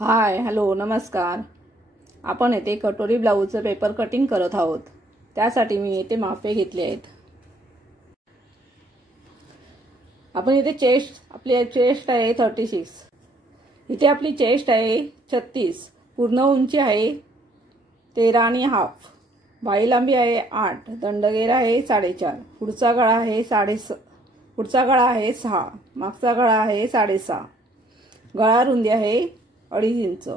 Hi hello नमस्कार। आपण येथे कटोरी ब्लाऊजचं पेपर कटिंग करत आहोत। त्यासाठी मी येथे मापे घेतली आहेत। आपण इथे आपली चेस्ट आहे 36, इथे आपली चेस्ट आहे 36, पूर्ण उंची आहे 13.5, बाही लांबी आहे 8, दंडगेर आहे 4.5, पुढचा गळा आहे 6, मागचा गळा आहे 6.5, गळा रुंदी आहे 2.5 इंच,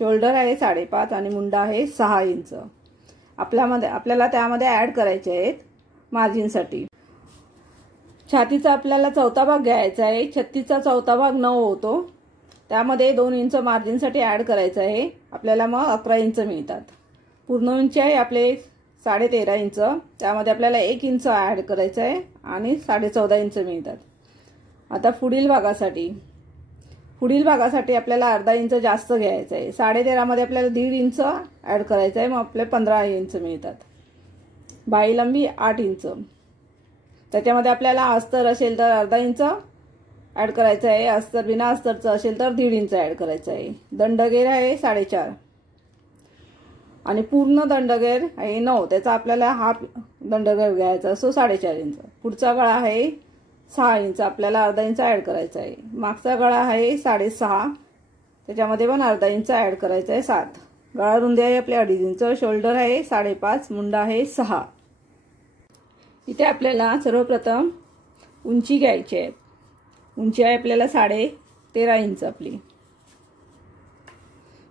शोल्डर आहे 5.5 आणि मुंडा आहे 6 इंच। आपल्याला त्यामध्ये ऍड करायचे आहेत मार्जिनसाठी। छातीचा आपल्याला चौथा भाग घ्यायचा आहे। 36चा चौथा भाग 9 होतो, त्यामध्ये 2 इंच मार्जिनसाठी ऍड करायचं आहे। आपल्याला मग 11 इंच मिळतात। पूर्ण उंची आहे आपले 13.5 इंच, त्यामध्ये आपल्याला 1 इंच ऍड करायचं आहे आणि 14.5 इंच मिळतात। आता पुढील भागासाठी आपल्याला अर्धा इंच जास्त घ्यायचं आहे। 13.5 मध्ये आपल्याला 1.5 इंच ऍड करायचं आहे, मग आपले 15 इंच मिळतात। बाही लांबी 8 इंच, त्याच्यामध्ये आपल्याला अस्तर असेल तर अर्धा इंच ऍड करायचं आहे, अस्तर बिना अस्तरचं असेल तर 1.5 इंच ऍड करायचं आहे। दंडगेर आहे 4.5 आणि पूर्ण दंडगेर आहे 9, त्याचा आपल्याला हाफ दंडगेर घ्यायचा असो 4.5 इंच। पुढचा गळा आहे 6 इंच, आपल्याला अर्धा इंच ऍड करायचा आहे। मागचा गळा आहे 6.5, त्याच्यामध्ये पण अर्धा इंच ऍड करायचा आहे 7। गळा रुंदी आहे आपली 2.5 इंच, शोल्डर आहे 5.5, मुंडा आहे 6। इथे आपल्याला सर्वप्रथम उंची घ्यायची आहे। उंची आहे आपल्याला 13.5 इंच, आपली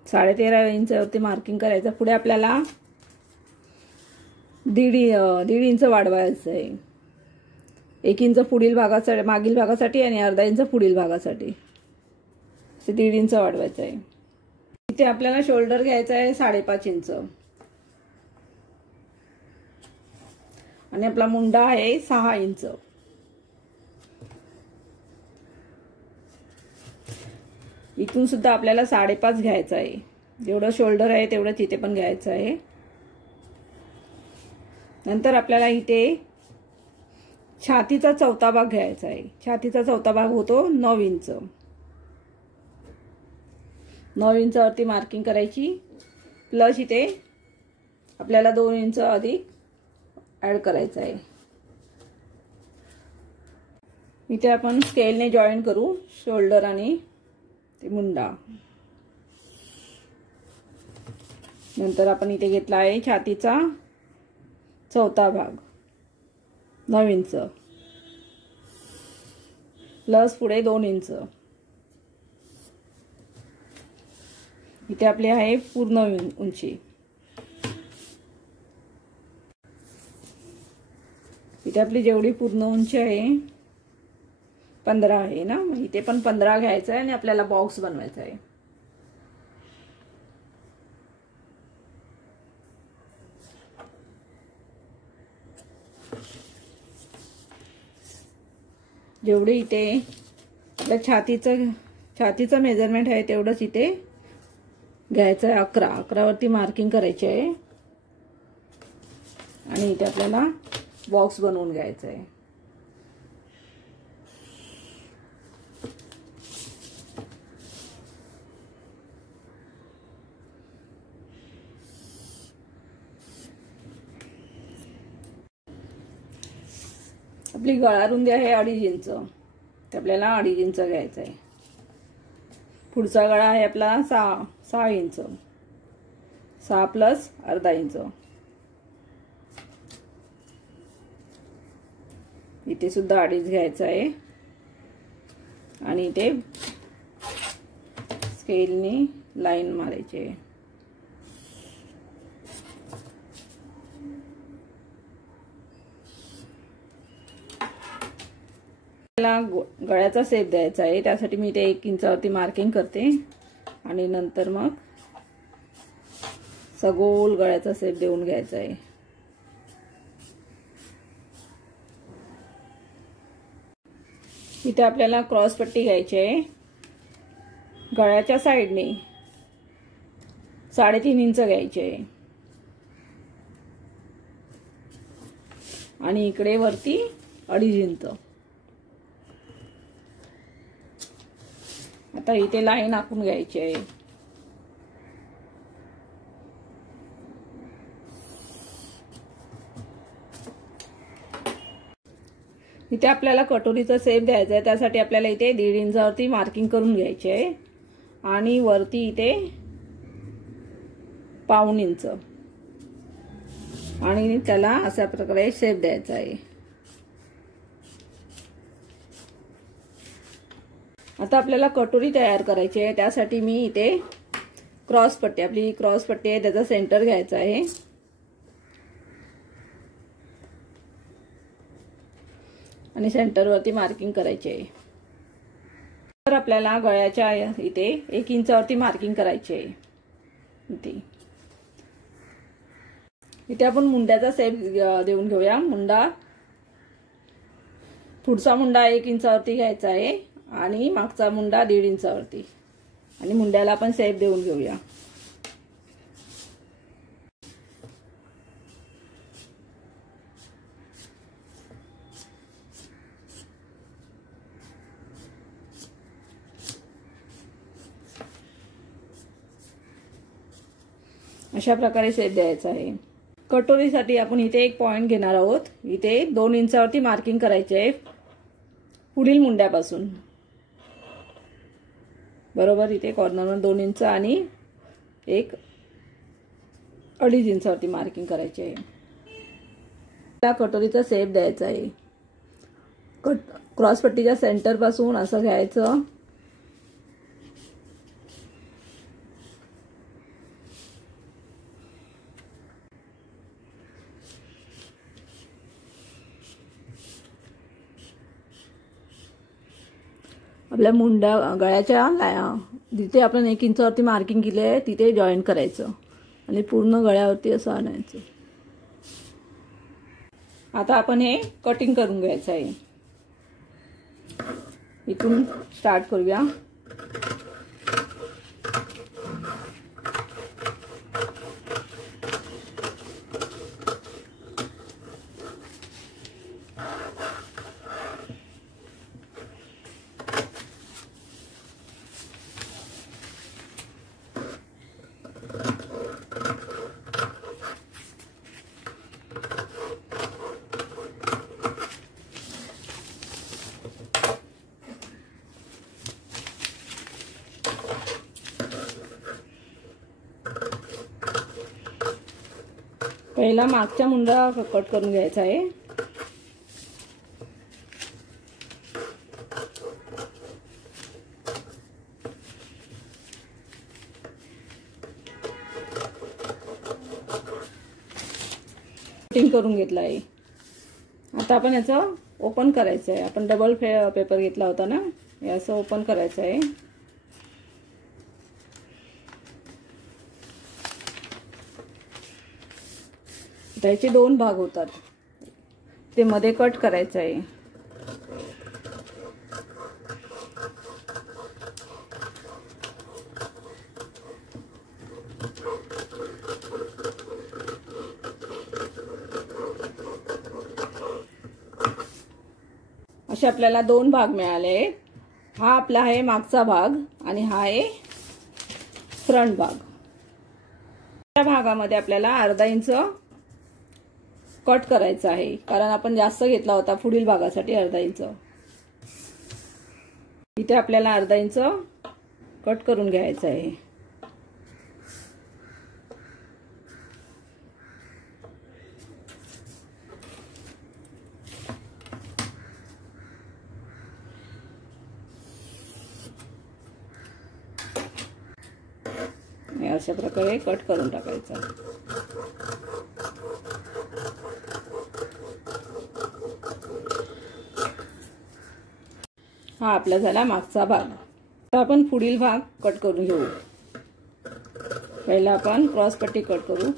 13.5 इंचावरती मार्किंग करायचं। पुढे आपल्याला 1.5 इंच वाढवायचं आहे। 1 इंच पुढील भागासाठी, मागील भागासाठी आणि अर्धा इंच पुढील भागासाठी, असे 1.5 इंच वाढवायचं आहे। इथे आपल्याला शोल्डर घ्यायचा आहे 5.5 इंच आणि आपला मुंडा आहे 6 इंच। इथून सुद्धा आपल्याला 5.5 घ्यायचं आहे। जेवढं शोल्डर आहे तेवढंच इथे पण घ्यायचं आहे। नंतर आपल्याला इथे छातीचा चौथा भाग घ्यायचा आहे। छातीचा चौथा भाग होतो 9 इंच। 9 इंचावरती मार्किंग करायची, प्लस इथे आपल्याला 2 इंच अधिक ऍड करायचं आहे। इथे आपण स्केलने जॉईन करू शोल्डर आणि ते मुंडा। नंतर आपण इथे घेतला आहे छातीचा चौथा भाग 9 इंच प्लस पुढे 2 इंच। इथे आपली आहे पूर्ण उंची। इथे आपली जेवढी पूर्ण उंची आहे 15 आहे ना, इथे पण 15 घ्यायचं आहे आणि आपल्याला बॉक्स बनवायचा आहे। जेवढे इथे आपल्या छातीचं मेजरमेंट आहे तेवढंच इथे घ्यायचं आहे। 11 वरती मार्किंग करायची आहे आणि इथे आपल्याला बॉक्स बनवून घ्यायचा आहे। आपली गळा रुंदी आहे 2.5 इंच, ते आपल्याला 2.5 इंच घ्यायचं आहे। पुढचा गळा आहे आपला 6 इंच, 6 प्लस अर्धा इंच। इथे सुद्धा 2.5 घ्यायचं आहे आणि इथे स्केलने लाईन मारायची आहे। गळ्याचा शेप द्यायचा आहे, त्यासाठी मी इथे 1 इंचावरती मार्किंग करते आणि नंतर मग सगोल गळ्याचा शेप देऊन घ्यायचा आहे। इथे आपल्याला क्रॉस पट्टी घ्यायची आहे। गळ्याच्या साइडने 3.5 इंच घ्यायचे आहे आणि इकडे वरती 2.5 इंच। आता इथे लाईन आखून घ्यायची आहे। इथे आपल्याला कटोरीचा शेप द्यायचा आहे, त्यासाठी आपल्याला इथे 1.5 इंचावरती मार्किंग करून घ्यायची आहे आणि वरती इथे 1.25 इंच आणि त्याला अशा प्रकारे शेप द्यायचा आहे। आता आपल्याला कटोरी तयार करायची आहे, त्यासाठी मी इथे क्रॉस पट्टी, आपली क्रॉस पट्टी आहे त्याचा सेंटर घ्यायचा आहे आणि सेंटरवरती मार्किंग करायची आहे। तर आपल्याला गळ्याच्या इथे 1 इंचावरती मार्किंग करायची आहे। इथे आपण मुंड्याचा शेप देऊन घेऊया। पुढचा मुंडा 1 इंचावरती घ्यायचा आहे आणि मागचा मुंडा 1.5 इंचावरती आणि मुंड्याला आपण शेप देऊन घेऊया। अशा प्रकारे शेप द्यायचा आहे। कटोरीसाठी आपण इथे एक पॉइंट घेणार आहोत। इथे 2 इंचावरती मार्किंग करायचे आहे पुढील मुंड्यापासून, बरोबर इथे कॉर्नरवर 2 इंच आणि 1.5 इंचावरती मार्किंग करायचे आहे। त्या कटोरीचा शेप द्यायचा आहे। क्रॉस पट्टीच्या सेंटर पासून असं घ्यायचं आपल्या मुंड्या गळ्याच्या जिथे आपण 1 इंचावरती मार्किंग केली आहे तिथे जॉईन करायचं आणि पूर्ण गळ्यावरती असं आणायचं। आता आपण हे कटिंग करून घ्यायचं आहे। इथून स्टार्ट करूया। पहिला मागचा मुंडा कट करून घ्यायचा आहे। कटिंग करून घेतला आहे। आता आपण याचं ओपन करायचं आहे। आपण डबल पेपर घेतला होता ना, याचं ओपन करायचं आहे। त्याचे 2 भाग होतात, ते मध्ये कट करायचं आहे। असे आपल्याला 2 भाग मिळाले। हा आपला आहे मागचा भाग आणि हा आहे फ्रंट भाग। या भागामध्ये आपल्याला अर्धा इंच कट करायचा आहे, कारण आपण जास्त घेतला होता पुढील भागासाठी अर्धा इंच। इथे आपल्याला अर्धा इंच कट करून घ्यायचा आहे। अशा प्रकारे कट करून टाकायचा। हा आपला झाला मागचा भाग। आता आपण पुढील भाग कट करून घेऊ। पहिला आपण क्रॉस पट्टी कट करू।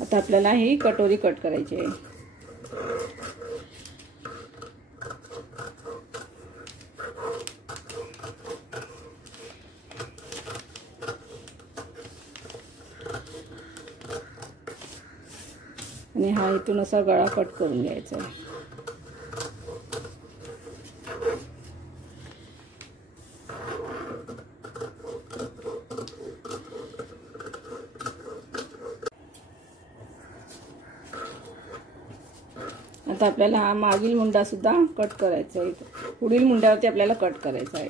आता आपल्याला ही कटोरी कट करायची आहे। आणि हा इथून असा गळा कट करून घ्यायचा आहे। आता आपल्याला हा मागील मुंडा सुद्धा कट करायचा आहे, पुढील मुंड्यावरती आपल्याला कट करायचा आहे.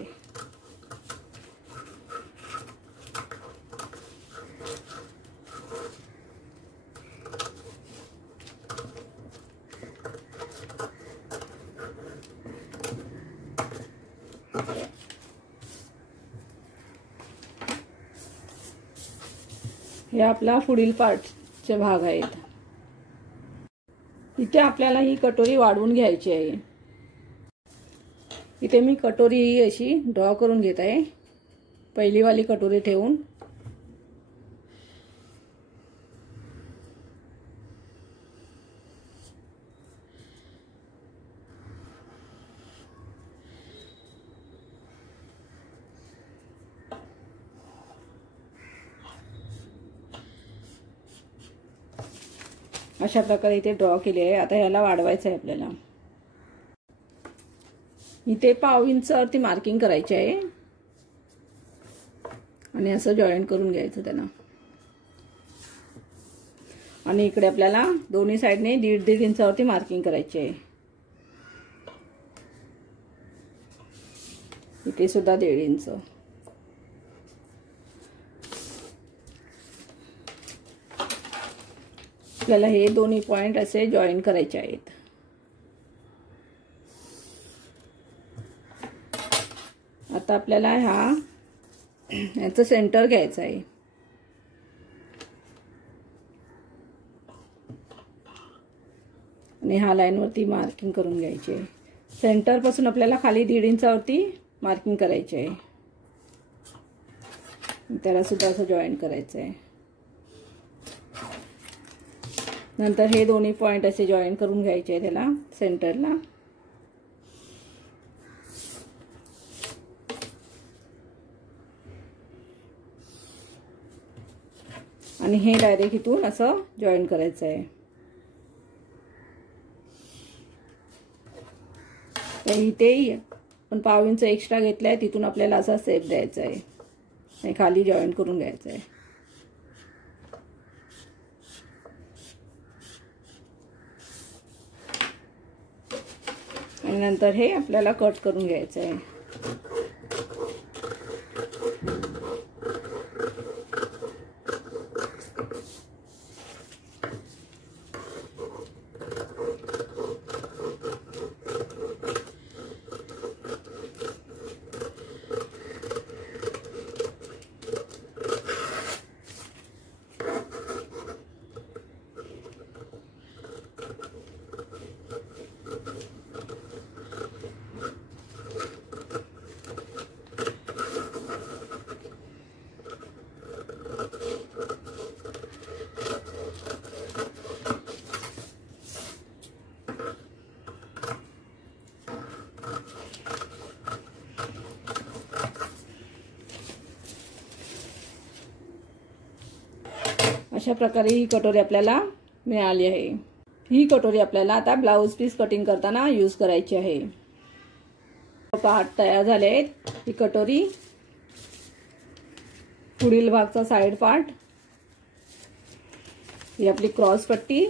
हे आपला पुढील पार्टचे भाग आहेत. इथे आपल्याला ही कटोरी वाढवून घ्यायची आहे. इथे मी कटोरी ही अशी ड्रॉ करून घेत आहे, पहिली वाली कटोरी ठेवून. अशा प्रकारे इथे ड्रॉ केली आहे. आता ह्याला वाढवायचं आहे आपल्याला. इथे 1/2 इंचावरती मार्किंग करायची आहे आणि असं जॉईंट करून घ्यायचं त्याला. आणि इकडे आपल्याला दोन्ही साइडने 1.5 इंचावरती मार्किंग करायची आहे. इथे सुद्धा 1.5 इंच. आपल्याला हे दोन्ही पॉइंट असे जॉईन करायचे आहेत. आता आपल्याला याचं सेंटर घ्यायचं आहे. आणि ह्या लाईनवरती मार्किंग करून घ्यायची आहे. सेंटर पासून आपल्याला खाली 1.5 इंचावरती मार्किंग करायची आहे. त्याला सुद्धा असं जॉईन करायचं आहे. नंतर हे दोन्ही पॉइंट असे जॉईन करून घ्यायचे आहे त्याला सेंटरला. आणि हे डायरेक्ट इथून असं जॉईन करायचं आहे. तर इथे आपण 1/2 इंच एक्स्ट्रा घेतलाय, तिथून आपल्याला असा शेप द्यायचा आहे. हे खाली जॉईन करून घ्यायचं आहे. आणि नंतर हे आपल्याला कट करून घ्यायचं आहे. अशा प्रकारे ही कटोरी आपल्याला मिळाली आहे. ही कटोरी आपल्याला आता ब्लाउज पीस कटिंग करताना यूज करायची आहे. पार्ट तयार झाले आहेत. ही कटोरी, पुढील भागचा साइड पार्ट, ही आपली क्रॉस पट्टी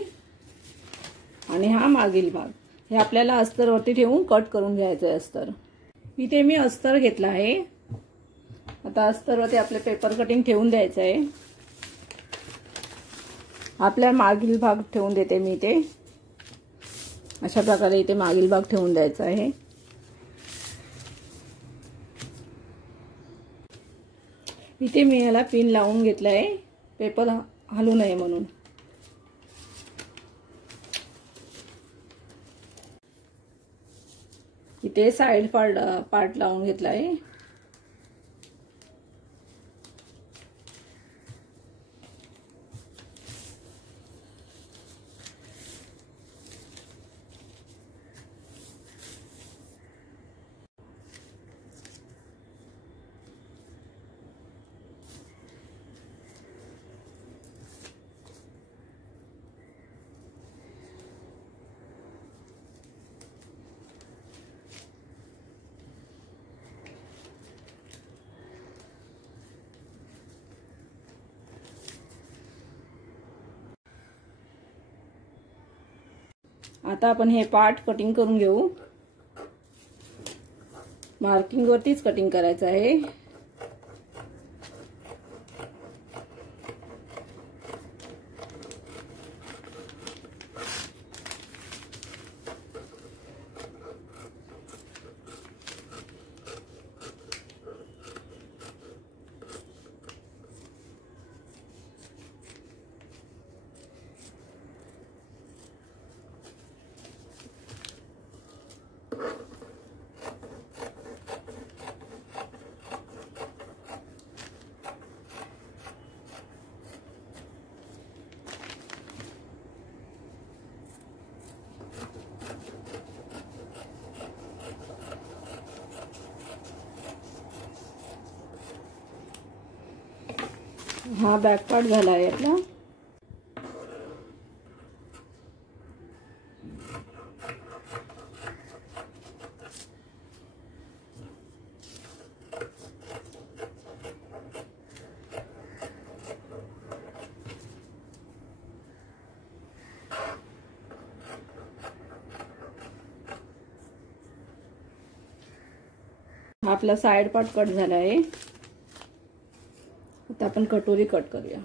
आणि हा मागील भाग, हे आपल्याला अस्तरवरती ठेवून कट करून घ्यायचं आहे. अस्तर इथे मी अस्तर घेतला आहे. आता अस्तरवरती आपले पेपर कटिंग ठेवून द्यायचं आहे. आपल्या मागील भाग ठेवून देते मी इथे. अशा प्रकारे इथे मागील भाग ठेवून द्यायचा आहे. इथे मी याला पिन लावून घेतला आहे, पेपर हलू नये म्हणून. इथे साइड पार्ट लावून घेतला आहे. आता आपण हे पार्ट कटिंग करून घेऊ। मार्किंग वरतीच कटिंग करायचं आहे। हा बॅक पार्ट झाला आहे आपला। हा आपला साइड पार्ट कट झाला आहे। आता आपण कटोरी कट करूया।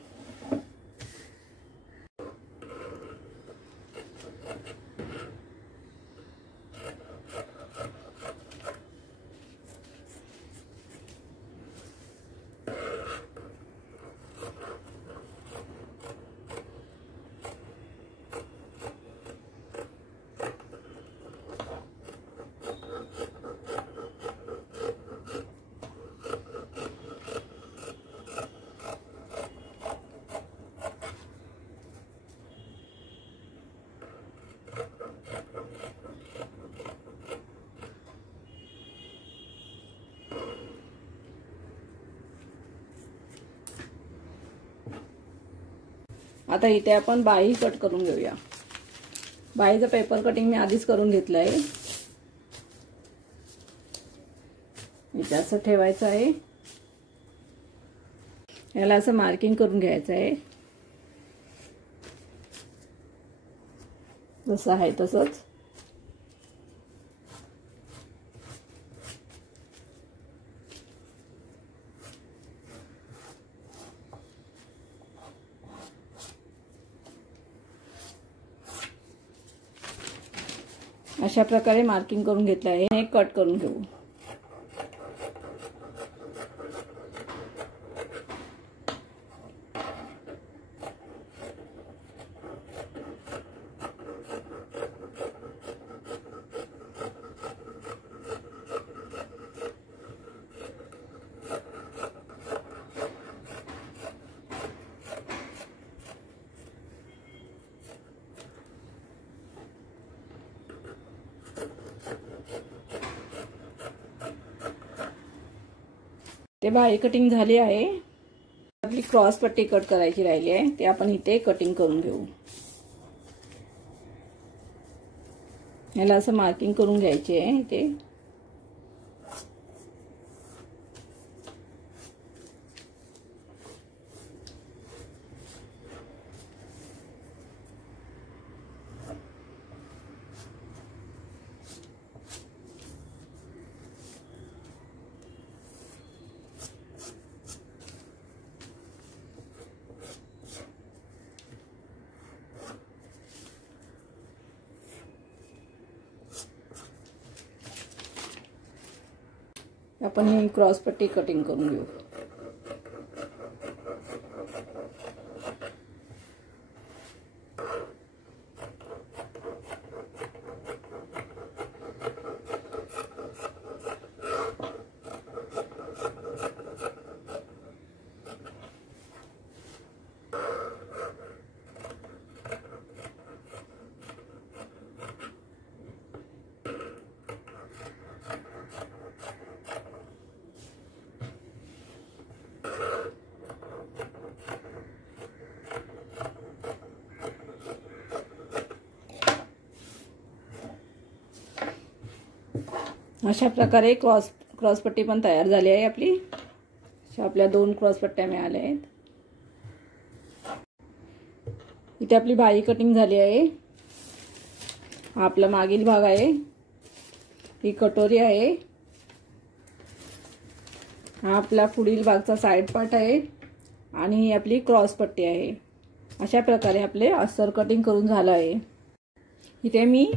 आता इथे आपण बाही कट करून घेऊया। बाहीचं पेपर कटिंग मी आधीच करून घेतलं आहे। इथे असं ठेवायचं आहे। याला असं मार्किंग करून घ्यायचं आहे, जसं आहे तसंच। अशा प्रकारे मार्किंग करून घेतलं आहे। हे कट करून घेऊ। ते बाही कटिंग झाली आहे। आपली क्रॉस पट्टी कट करायची राहिली आहे, ते आपण इथे कटिंग करून घेऊ। याला असं मार्किंग करून घ्यायची आहे इथे। आपण ही क्रॉस पट्टी कटिंग करून घेऊ। अशा प्रकारे क्रॉस पट्टी पण तयार झाली आहे आपली। अशा आपल्या 2 क्रॉस पट्ट्या मिळाल्या आहेत। इथे आपली बाही कटिंग झाली आहे। हा आपला मागील भाग आहे, ही कटोरी आहे, हा आपला पुढील भागचा साइड पार्ट आहे आणि ही आपली क्रॉस पट्टी आहे। अशा प्रकारे आपले अस्तर कटिंग करून झालं आहे। इथे मी